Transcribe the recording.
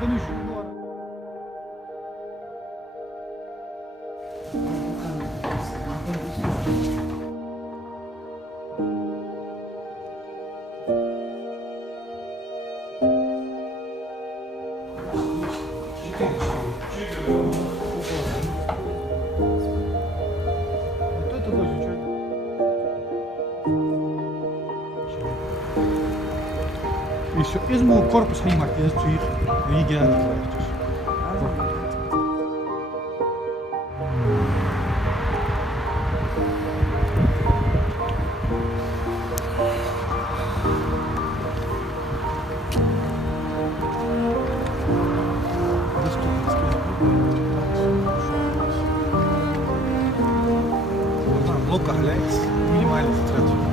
Конечно, да. Вот это даже что. Is is mijn korpus geen maakt, is hier. Wie gaat het dus. Blok gelegd, minimale vertrouwen.